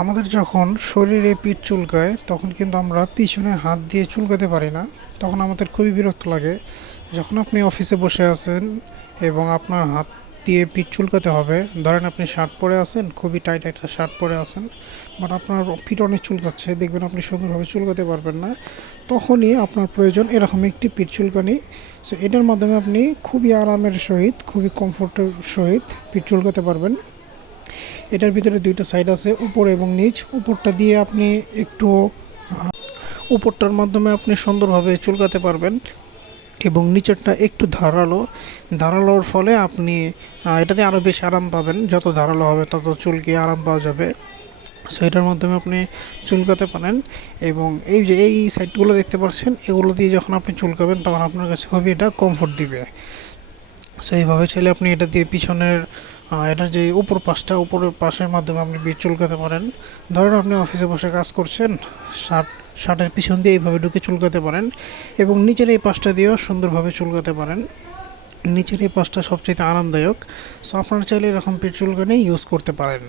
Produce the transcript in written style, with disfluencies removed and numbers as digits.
আমাদের যখন শরীরে পিঠ চুলকায় তখন কিন্তু আমরা পিছনে হাত দিয়ে চুলকাতে পারি না। তখন আমাদের খুবই বিরক্ত লাগে। যখন আপনি অফিসে বসে আছেন এবং আপনার হাত দিয়ে পিঠ চুলকাতে হবে, ধরেন আপনি শার্ট পরে আছেন, খুবই টাইট একটা শার্ট পরে আছেন, বাট আপনার পিঠ অনেক চুলকাচ্ছে, দেখবেন আপনি সুন্দরভাবে চুলকাতে পারবেন না। তখনই আপনার প্রয়োজন এরকম একটি পিঠ চুলকানি। সো এটার মাধ্যমে আপনি খুবই আরামের সহিত, খুবই কমফোর্টের সহিত পিঠ চুলকাতে পারবেন। এটার ভিতরে দুইটা সাইড আছে, উপর এবং নিচ। উপরটা দিয়ে আপনি একটু উপরটার মাধ্যমে আপনি সুন্দরভাবে চুলকাতে পারবেন এবং নিচেরটা একটু ধারালোর ফলে আপনি এটাতে আরও বেশি আরাম পাবেন। যত ধারালো হবে তত চুলকে আরাম পাওয়া যাবে। সো এটার মাধ্যমে আপনি চুলকাতে পারেন এবং এই যে এই সাইডগুলো দেখতে পাচ্ছেন, এগুলো দিয়ে যখন আপনি চুলকাবেন তখন আপনার কাছে খুবই এটা কমফোর্ট দিবে। সো এইভাবে চাইলে আপনি এটা দিয়ে পিছনের এটার যে উপরের পাশের মাধ্যমে আপনি পিঠ চুলকাতে পারেন। ধরেন আপনি অফিসে বসে কাজ করছেন, শার্টের পিছন দিয়ে এইভাবে ঢুকে চুলকাতে পারেন এবং নিচের এই পাশটা দিয়েও সুন্দরভাবে চুলকাতে পারেন। নিচের এই পাশটা সবচেয়ে আরামদায়ক। সো আপনারা চাইলে এরকম পিঠ চুলকানি ইউজ করতে পারেন।